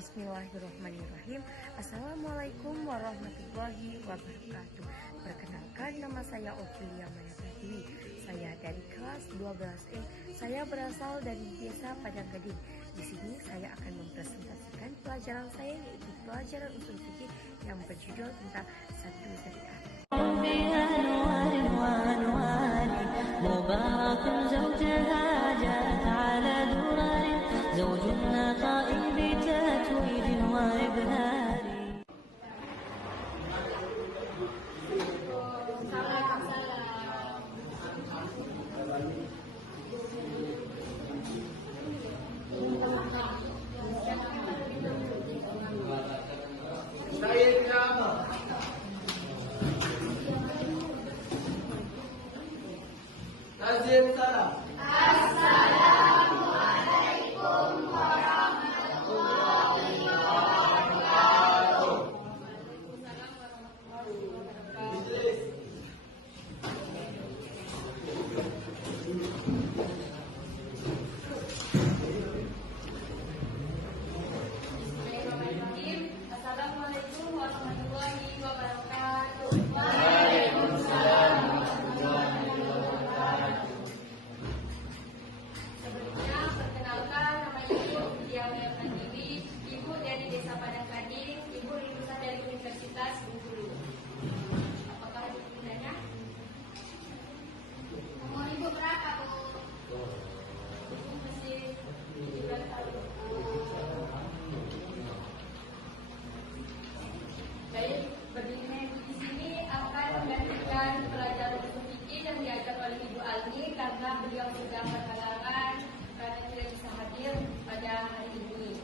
Bismillahirrahmanirrahim. Assalamualaikum warahmatullahi wabarakatuh. Perkenalkan, nama saya Ovilia Mayatatiwi. Saya dari kelas 12E. Saya berasal dari Desa Padang Gading. Di sini saya akan mempresentasikan pelajaran saya, yaitu pelajaran usul fikih yang berjudul tentang satu syariah. Assalamualaikum warahmatullahi wabarakatuh. Assalamualaikum warahmatullahi wabarakatuh. Waalaikumsalam warahmatullahi wabarakatuh. Sebelumnya, perkenalkan, nama Ibu Ovilia Mayatatiwi, Ibu dari Desa Padang Gading, Ibu lulusan dari Universitas Bengkulu. Apakah Ibu bertanya? Umur Ibu berapa, Bu? Ibu masih 17 tahun. Baik, berdirinya Ibu di sini akan menggantikan pelajaran usul fikih yang diajar oleh Ibu Almi karena beliau sudah berhalangan karena tidak bisa hadir pada hari ini.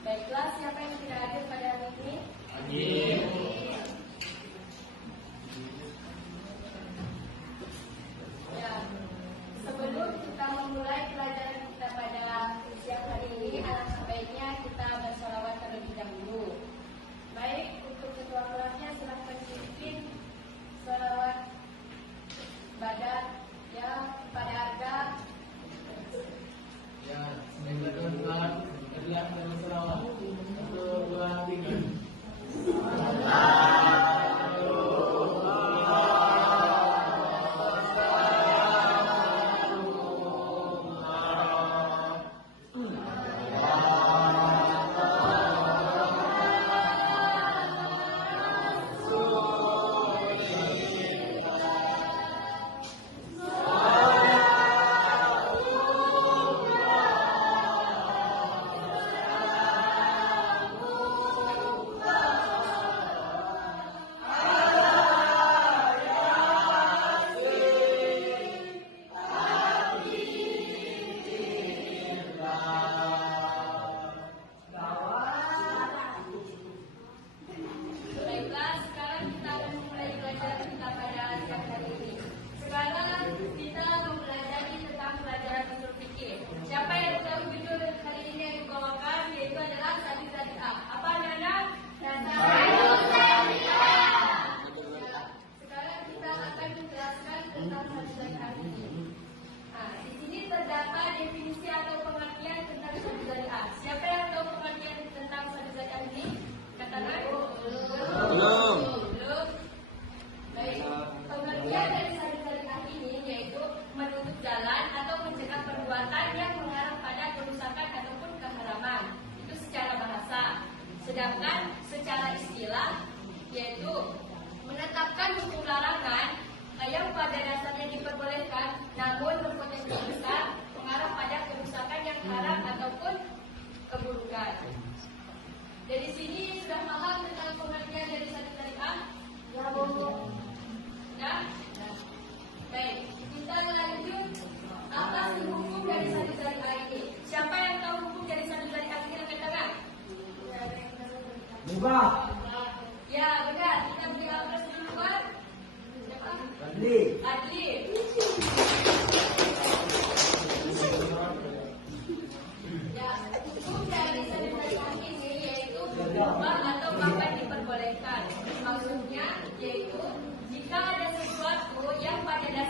Baiklah, siapa yang tidak hadir pada hari ini? Hadir. Ya, sebelum kita memulai pelajaran kita pada siang hari ini, alangkah baiknya kita bersalawat terlebih dahulu. Baik, untuk ketua kelasnya silahkan pimpin salawat badan ya pada harga. Ya, teman-teman, kalian dari salawat. 1, 2, 3. Baiklah, sekarang kita akan memulai pelajaran kita pada siang hari ini. Sekarang kita mempelajari tentang pelajaran usul fikih. Siapa yang tahu judul hari ini yang dibawakan, yaitu adalah satu syariah. Apa anak-anak? Satu syariah. Sekarang kita akan menjelaskan tentang satu syariah ini. Nah, di sini terdapat definisi atau pengertian tentang satu syariah. Siapa yang tahu pengertian tentang satu syariah ini? Katakan. Belum. Baik. Pengertian dari syariah ini yaitu menutup jalan atau mencegah perbuatan yang mengarah pada kerusakan ataupun keharaman. Itu secara bahasa. Sedangkan secara istilah yaitu menetapkan hukum larangan yang pada dasarnya diperbolehkan, namun berpotensi besar mengarah pada kerusakan yang haram ataupun keburukan. Dari sini sudah paham tentang pengertian dari satu syariah? Ya, Bu. Ya? Baik, kita lanjut. Apa sih hukum dari satu syariah ini? Siapa yang tahu hukum dari satu syariah ini? Angkat tangan. Mubah. Ya, benar. Kita beri aplaus dulu, Pak. Siapa? Adli. Adli. Ya, hukum dari satu syariah ini yaitu berubah atau bahkan diperbolehkan. Maksudnya yaitu jika ada sesuatu yang pada dasarnya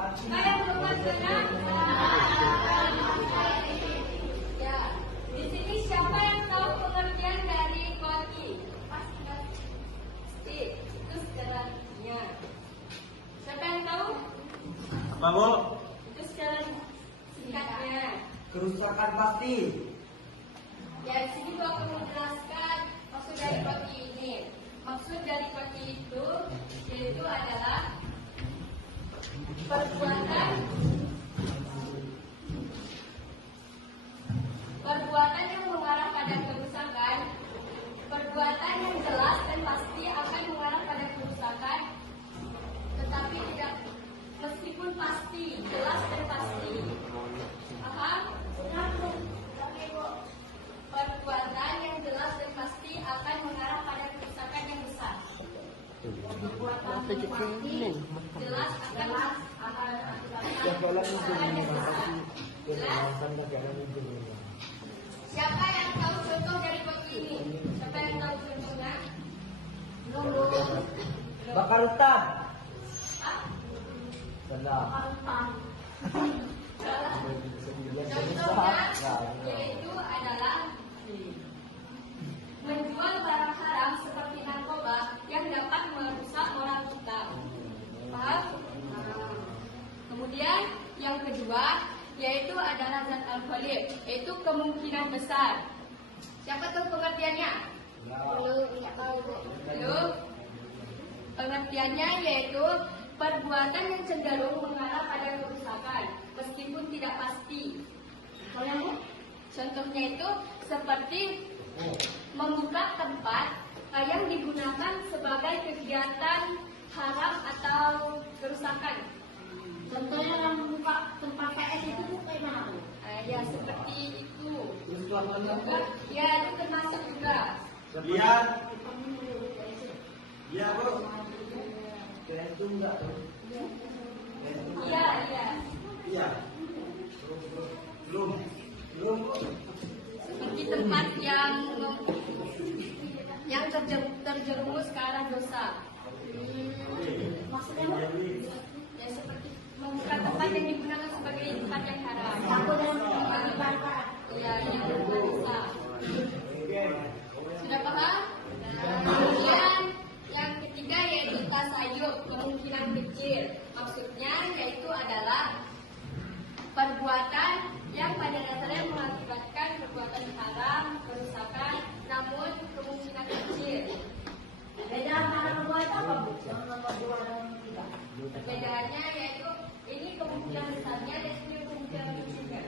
Kalian berempat sana. Ya, di sini siapa yang tahu pengertian dari koti? Pasti. Itu sejarahnya. Siapa yang tahu? Apa, Bu? Itu secara singkatnya. Kerusakan pasti. Ya, di sini gua akan menjelaskan maksud dari koti ini. Maksud dari koti itu yaitu adalah perbuatan yang mengarah pada kerusakan, perbuatan yang jelas dan pasti akan mengarah pada kerusakan, tetapi tidak meskipun pasti, jelas dan pasti. Paham? Perbuatan yang jelas dan pasti akan mengarah pada kerusakan yang besar. Perbuatan yang pasti, jelas akan Siapa yang tahu contoh dari koti ini? Siapa yang tahu contohnya? Bakar hutan. Ah, Salah. contohnya yaitu adalah menjual barang haram seperti narkoba yang dapat merusak moral kita. Paham? Kemudian yang kedua yaitu adalah zat al-ghalib, yaitu kemungkinan besar. Siapa tahu pengertiannya? Belum. Pengertiannya yaitu perbuatan yang cenderung mengarah pada kerusakan meskipun tidak pasti. Contohnya itu seperti membuka tempat yang digunakan sebagai kegiatan haram atau kerusakan. Contohnya yang membuka tempat PS itu kayak mana? Ya seperti itu. Ya itu termasuk juga. Lihat. Iya, Bu. Itu enggak tuh. Iya iya. Iya. Belum. Belum. Seperti tempat yang terjerumus ke arah dosa. Maksudnya apa? Ya seperti membuka tempat yang digunakan sebagai tempat yang haram. Aku yang dibakar. Ya yang dosa. Sudah paham? Kemudian yang ketiga yaitu tasayub, kemungkinan kecil. Maksudnya yaitu adalah perbuatan yang pada dasarnya mengakibatkan perbuatan haram, kerusakan, namun kemungkinan kecil. Beda antara perbuatan apa, Bu? Yang nomor 2 dan 3. Perbedaannya yaitu ini kemungkinan besarnya dan ini kemungkinan kecilnya.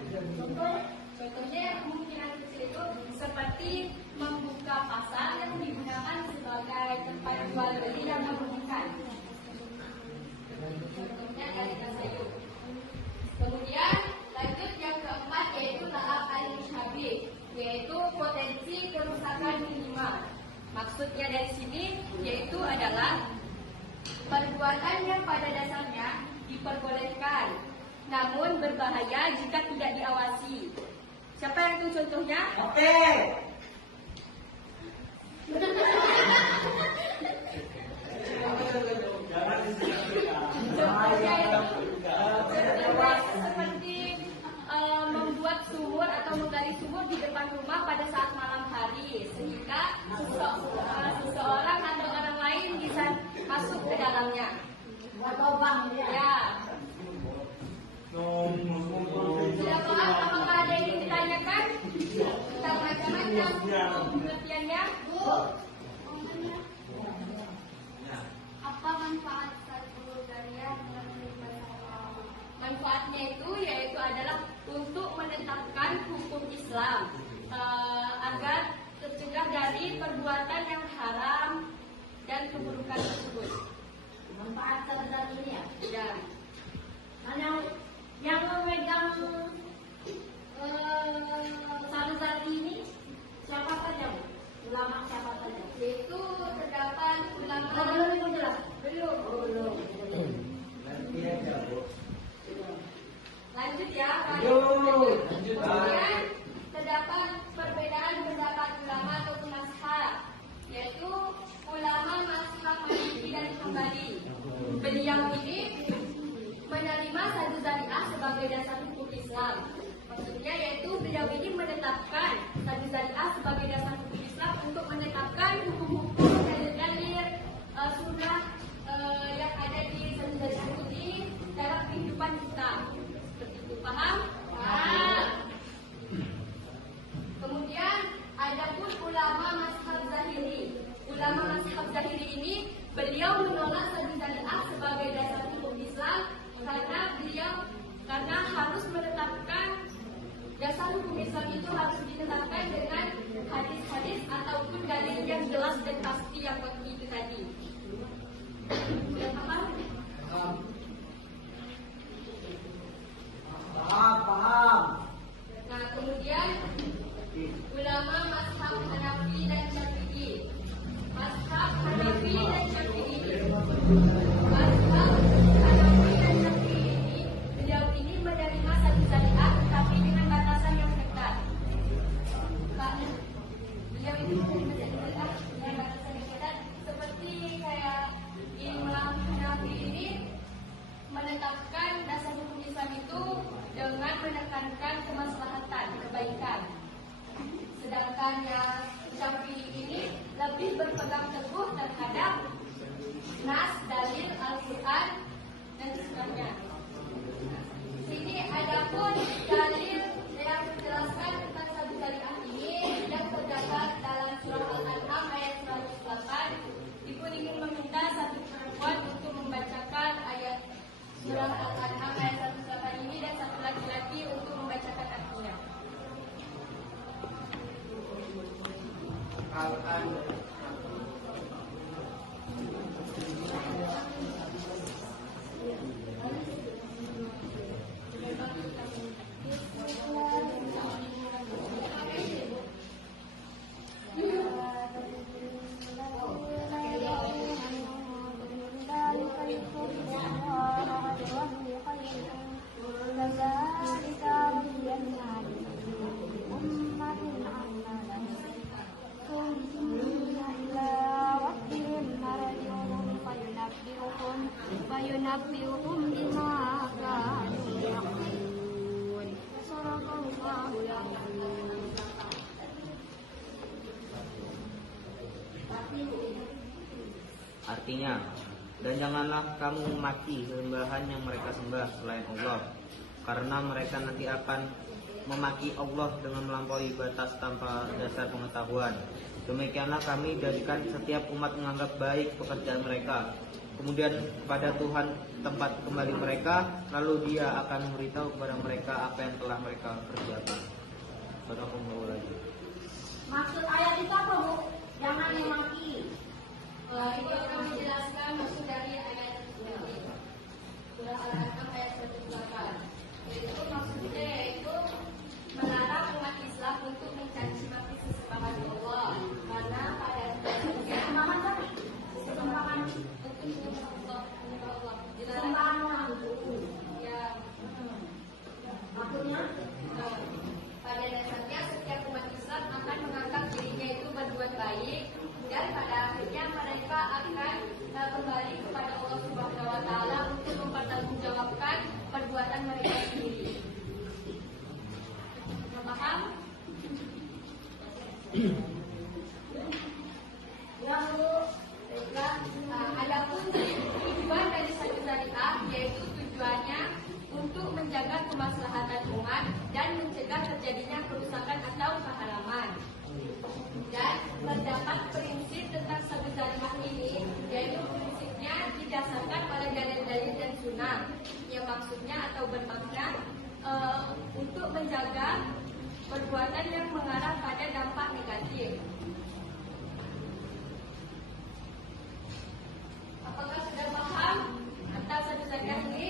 Contohnya yang kemungkinan kecil itu seperti membuka pasar yang digunakan sebagai tempat jual beli dan membelikan. Contohnya dari tasayuf. Kemudian lanjut yang keempat yaitu lahap al-mushabih, yaitu potensi kerusakan minimal. Maksudnya dari sini yaitu adalah perbuatan yang pada dasarnya diperbolehkan, namun berbahaya jika tidak diawasi. Siapa yang tahu contohnya? Oke. Contohnya seperti membuat sumur atau menggali sumur di depan rumah pada saat malam hari, sehingga seseorang atau orang lain bisa masuk ke dalamnya. Atau bang dia. Ya. Sudah paham? Apakah ada yang ditanyakan tentang macam-macam pengertiannya? Apa manfaat satu dari manfaatnya itu yaitu adalah untuk menetapkan hukum Islam agar tercegah dari perbuatan yang haram dan keburukan tersebut. Manfaat sebesar ini ya. Ya. Mana yang memegang sari-sari ini siapa saja, Bu? Ulama siapa saja? Yaitu terdapat ulama. Belum itu jelas. Belum. Belum. Nanti aja, Bu. Lanjut ya. Lanjut. Kemudian terdapat perbedaan pendapat ulama atau mazhab, yaitu ulama mazhab Maliki dan Hambali. Beliau ini menerima sebagai dasar hukum Islam. Maksudnya yaitu beliau ini menetapkan Sabil Syariah sebagai dasar hukum Islam untuk menetapkan hukum-hukum dalil-dalil sunnah yang ada di Sabil Syariah ini dalam kehidupan kita. Seperti itu, paham? Paham. Kemudian adapun ulama mazhab Zahiri. Ulama mazhab Zahiri ini beliau menolak Sabil Syariah sebagai dasar hukum Islam karena harus menetapkan dasar hukum Islam itu harus ditetapkan dengan hadis-hadis ataupun dalil yang jelas dan pasti yang itu tadi. Sudah paham? Paham. Nah, kemudian ulama mazhab Hanafi dan Syafi'i. Mazhab Hanafi dan Syafi'i. Mazhab Hanafi dan Syafi'i ini, beliau ini menerima Sabil Syariah tapi dengan batasan yang ketat. Pak, beliau ini menerima Sabil Syariah dengan batasan yang ketat seperti kayak Imam Hanafi ini menetapkan dasar hukum Islam itu dengan menekankan kemaslahatan, kebaikan. Sedangkan yang Syafi'i ini lebih berpegang teguh terhadap nas, dalil, Al-Quran dan sebagainya. Sini adapun dalil yang menjelaskan tentang Sabil Syariah ini yang terdapat dalam surah Al-An'am ayat 108. Ibu ingin meminta satu perempuan untuk membacakan ayat surah Al-An'am ayat 108 ini dan satu laki-laki untuk membacakan artinya. وينبئهم بما كانوا يعملون صدق الله العظيم. Artinya, dan janganlah kamu memaki sembahan yang mereka sembah selain Allah, karena mereka nanti akan memaki Allah dengan melampaui batas tanpa dasar pengetahuan. Demikianlah kami jadikan setiap umat menganggap baik pekerjaan mereka. Kemudian pada Tuhan tempat kembali mereka, lalu Dia akan memberitahu kepada mereka apa yang telah mereka kerjakan. Maksud ayat itu apa, Bu? Jangan memaki. Itu akan menjelaskan maksud dari ayat ini. Surah Al-An'am ayat 108. Itu maksudnya yaitu melarang umat Islam untuk mencaci maki sesembahan Allah, karena pada dasarnya Sembahan tadi. Sembahan untuk Allah, sembahan orang itu. ya. Maksudnya Pada dasarnya setiap umat Islam akan menganggap dirinya itu berbuat baik, dan pada akhirnya mereka akan kembali kepada Allah Subhanahu wa Ta'ala untuk mempertanggungjawabkan perbuatan mereka sendiri. Paham? ya, Bu. Adapun tujuan dari Sabil Syariah yaitu tujuannya untuk menjaga kemaslahatan umat dan mencegah terjadinya kerusakan atau keharaman. Dan terdapat prinsip tentang Sabil Syariah ini, yaitu prinsipnya didasarkan pada dalil-dalil dan sunnah, yang maksudnya atau bermakna untuk menjaga perbuatan yang mengarah pada dampak negatif. Apakah sudah paham tentang Sabil Syariah ini?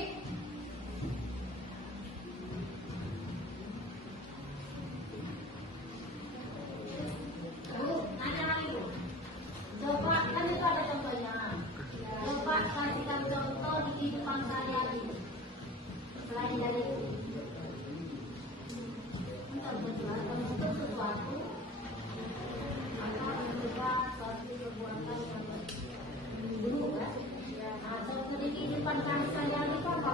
Bu, nanya lagi, Bu. Coba, kan itu ada contohnya. Coba kasihkan contoh di kehidupan sehari-hari. Selain dari itu. Untuk sesuatu atau mencegah suatu perbuatan yang buruk, kan? Atau di kehidupan sehari-hari itu apa?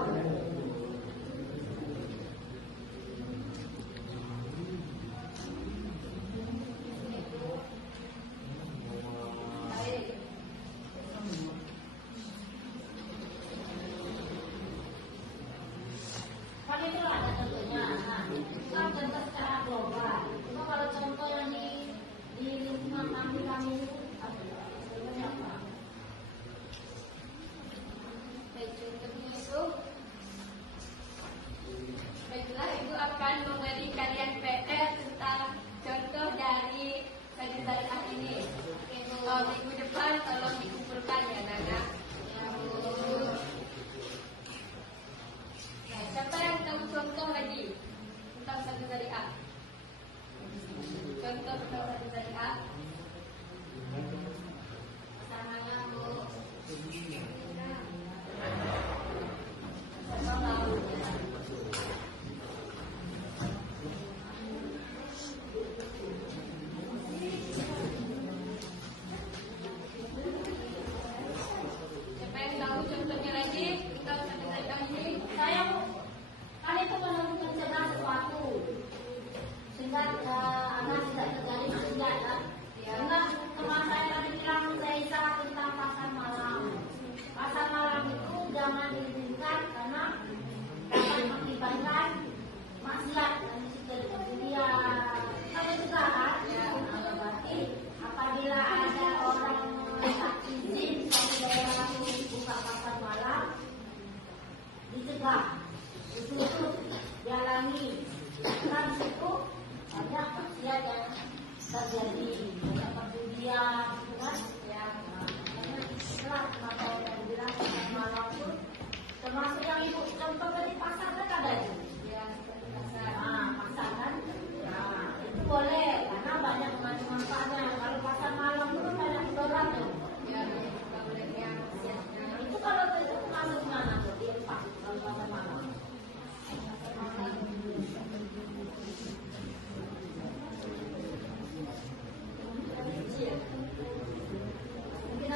Kemungkinan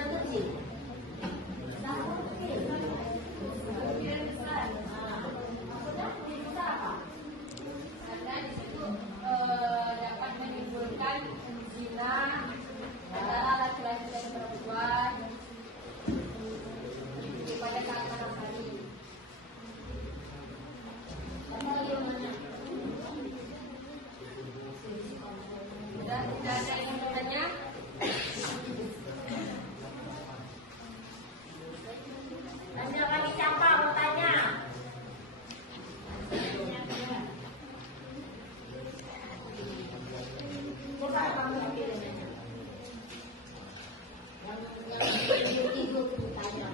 kecil. Satu kecil. Kemungkinan besar. Maksudnya kecil besar apa? Karena di situ dapat menimbulkan zina antara laki-laki dan perempuan kepada kanak-kanak hari. Sudah ada yang bertanya? Tanya lagi siapa mau tanya? Coba kamu pilih aja. Yang tidur itu tanya.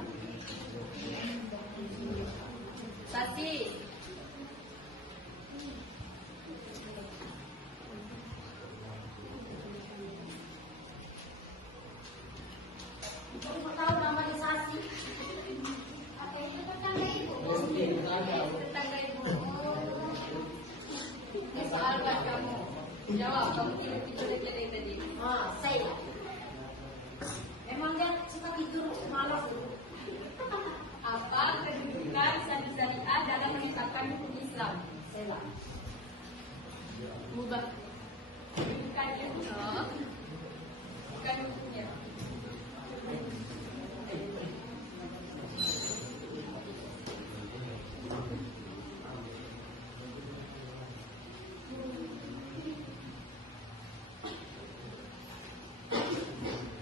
Tati. Kamu tahu namanya Sasi? Oke, itu tetangga ibu. Tetangga ibu. Ini soal buat kamu. Jawab, kamu tidur lagi dari tadi. Saya. Emang dia suka tidur malas itu. Apa kedudukan sandi syariah dalam menetapkan hukum Islam? Saya. Mubah. Kedudukannya. Bukan hukumnya.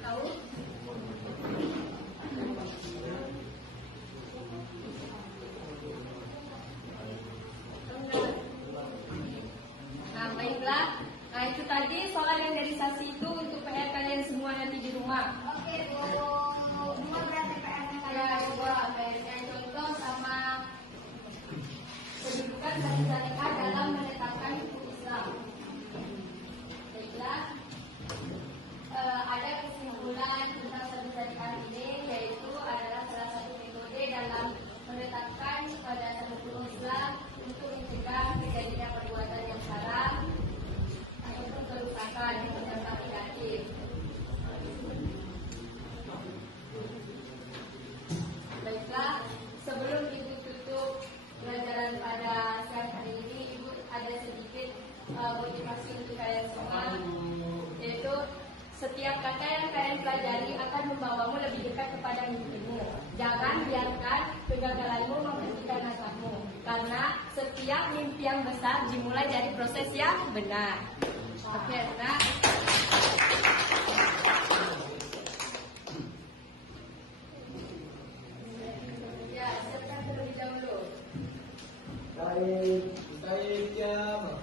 Tahu? Nah, baiklah. Nah, itu tadi soal yang dari Sasi itu untuk PR kalian semua nanti di rumah. Oke, dua berarti PR-nya Ada dua PR contoh sama kedudukan sandi syariah dalam menetapkan hukum Islam. Baiklah. Ada kesimpulan tentang sandi syariah ini, yaitu adalah salah satu metode dalam menetapkan dasar hukum Islam untuk mencegah terjadinya perbuatan yang haram ataupun kerusakan yang berdampak negatif. Baiklah, sebelum Ibu tutup pelajaran pada siang hari ini, Ibu ada sedikit motivasi untuk kalian semua, yaitu setiap kata yang kalian pelajari akan membawamu lebih dekat kepada mimpimu. Jangan biarkan kegagalanmu menghentikan langkahmu, karena setiap mimpi yang besar dimulai dari proses yang benar. Oke, nah. Ya, siapkan terlebih dahulu. Baik. Baik ya.